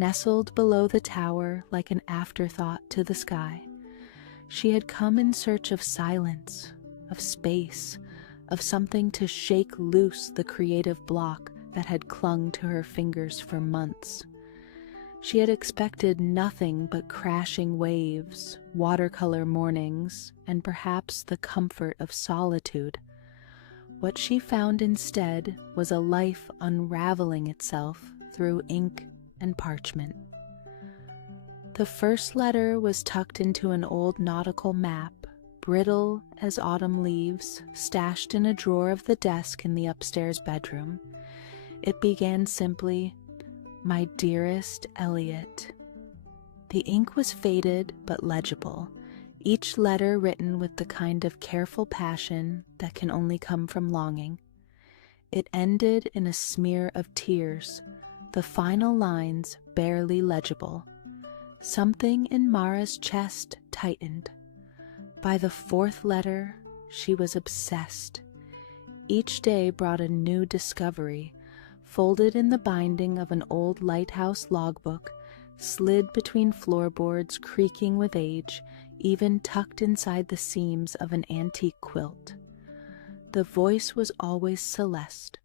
nestled below the tower like an afterthought to the sky. She had come in search of silence, of space, of something to shake loose the creative block that had clung to her fingers for months. She had expected nothing but crashing waves, watercolor mornings, and perhaps the comfort of solitude. What she found instead was a life unraveling itself through ink and parchment. The first letter was tucked into an old nautical map, brittle as autumn leaves, stashed in a drawer of the desk in the upstairs bedroom. It began simply, "My dearest Elliot." The ink was faded but legible, each letter written with the kind of careful passion that can only come from longing. It ended in a smear of tears, the final lines barely legible. Something in Mara's chest tightened. By the fourth letter, she was obsessed. Each day brought a new discovery, folded in the binding of an old Lighthouse logbook, slid between floorboards creaking with age, even tucked inside the seams of an antique quilt. The voice was always Celeste.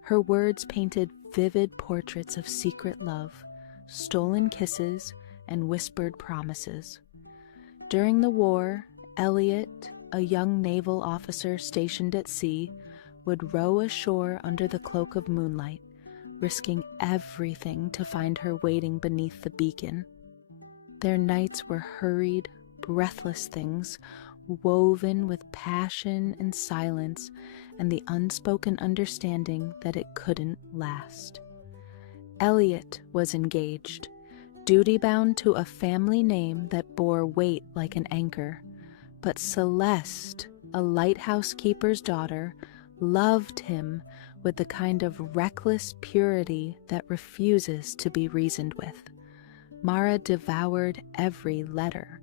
Her words painted vivid portraits of secret love, stolen kisses, and whispered promises. During the war, Elliot, a young naval officer stationed at sea, would row ashore under the cloak of moonlight, risking everything to find her waiting beneath the beacon. Their nights were hurried, breathless things, woven with passion and silence and the unspoken understanding that it couldn't last. Elliot was engaged, duty-bound to a family name that bore weight like an anchor, but Celeste, a lighthouse keeper's daughter, loved him with the kind of reckless purity that refuses to be reasoned with. Mara devoured every letter,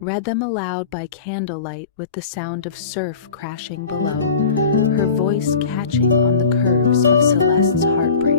read them aloud by candlelight with the sound of surf crashing below, her voice catching on the curves of Celeste's heartbreak.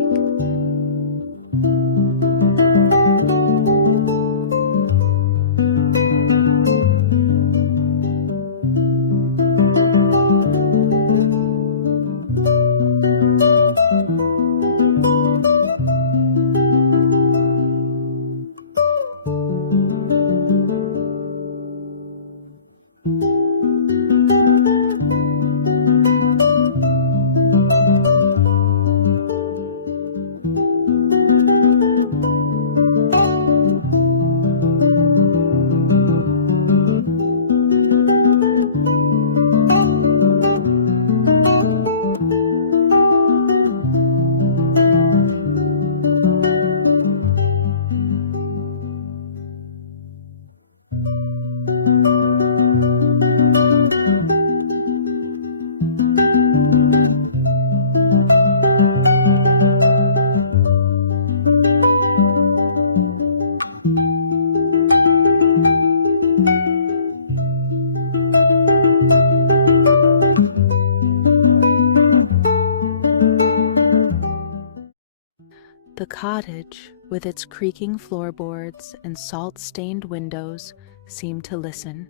The cottage, with its creaking floorboards and salt-stained windows, seemed to listen.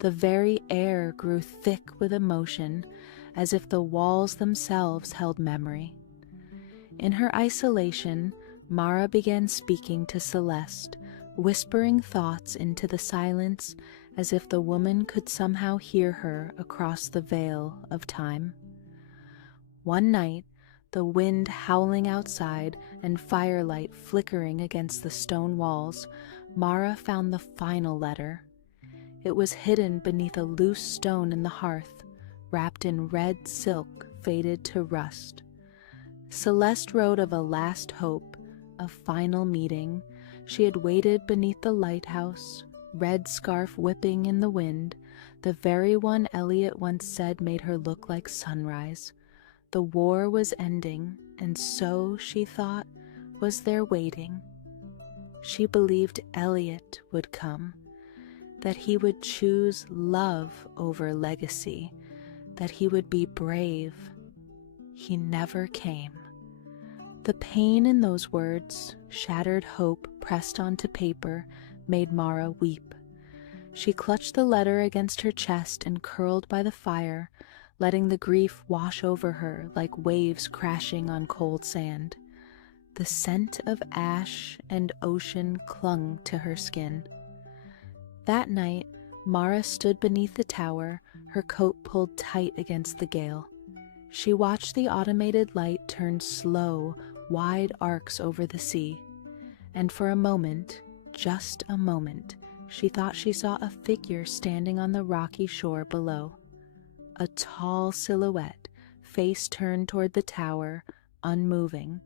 The very air grew thick with emotion, as if the walls themselves held memory. In her isolation, Mara began speaking to Celeste, whispering thoughts into the silence as if the woman could somehow hear her across the veil of time. One night, the wind howling outside and firelight flickering against the stone walls, Mara found the final letter. It was hidden beneath a loose stone in the hearth, wrapped in red silk faded to rust. Celeste wrote of a last hope, a final meeting. She had waited beneath the lighthouse, red scarf whipping in the wind, the very one Elliot once said made her look like sunrise. The war was ending, and so, she thought, was their waiting. She believed Elliot would come, that he would choose love over legacy, that he would be brave. He never came. The pain in those words, shattered hope pressed onto paper, made Mara weep. She clutched the letter against her chest and curled by the fire, letting the grief wash over her like waves crashing on cold sand. The scent of ash and ocean clung to her skin. That night, Mara stood beneath the tower, her coat pulled tight against the gale. She watched the automated light turn slow, wide arcs over the sea, and for a moment, just a moment, she thought she saw a figure standing on the rocky shore below. A tall silhouette, face turned toward the tower, unmoving.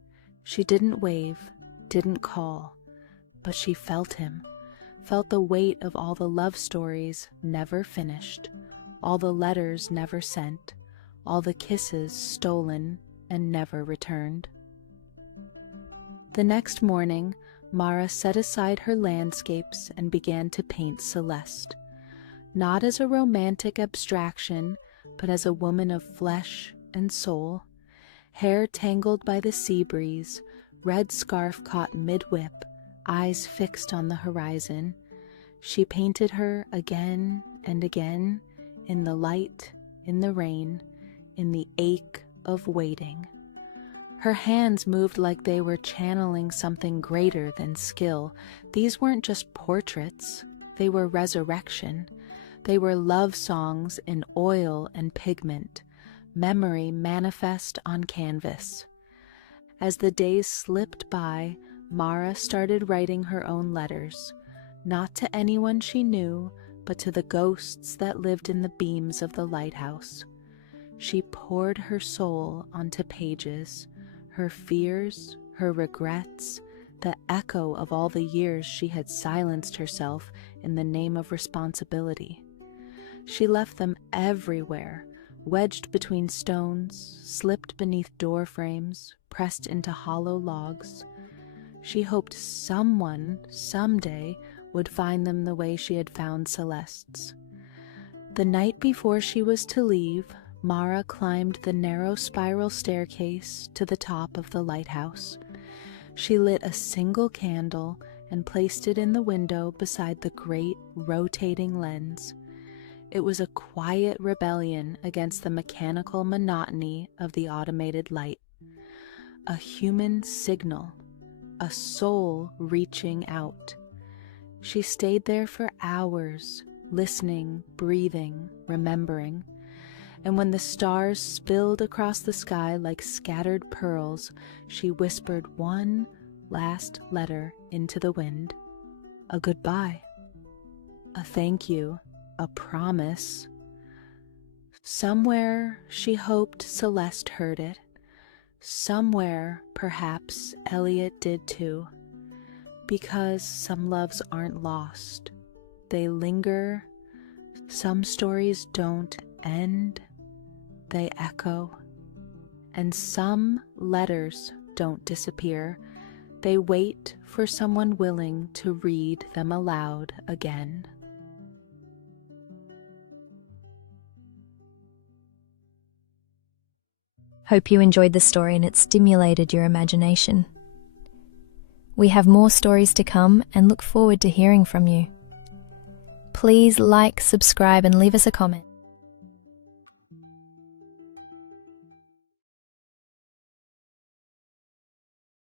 She didn't wave, didn't call, but she felt him, felt the weight of all the love stories never finished, all the letters never sent, all the kisses stolen and never returned. The next morning, Mara set aside her landscapes and began to paint Celeste, not as a romantic abstraction, but as a woman of flesh and soul, hair tangled by the sea breeze, red scarf caught mid-whip, eyes fixed on the horizon. She painted her again and again, in the light, in the rain, in the ache of waiting. Her hands moved like they were channeling something greater than skill. These weren't just portraits, they were resurrection. They were love songs in oil and pigment, memory manifest on canvas. As the days slipped by, Mara started writing her own letters, not to anyone she knew, but to the ghosts that lived in the beams of the lighthouse. She poured her soul onto pages, her fears, her regrets, the echo of all the years she had silenced herself in the name of responsibility. She left them everywhere, wedged between stones, slipped beneath door frames, pressed into hollow logs. She hoped someone, someday, would find them the way she had found Celeste's. The night before she was to leave, Mara climbed the narrow spiral staircase to the top of the lighthouse. She lit a single candle and placed it in the window beside the great rotating lens. It was a quiet rebellion against the mechanical monotony of the automated light. A human signal, a soul reaching out. She stayed there for hours, listening, breathing, remembering. And when the stars spilled across the sky like scattered pearls, she whispered one last letter into the wind. A goodbye, a thank you, a promise. Somewhere she hoped Celeste heard it. Somewhere, perhaps, Elliot did too. Because some loves aren't lost. They linger. Some stories don't end. They echo. And some letters don't disappear. They wait for someone willing to read them aloud again. Hope you enjoyed the story and it stimulated your imagination. We have more stories to come and look forward to hearing from you. Please like, subscribe, and leave us a comment.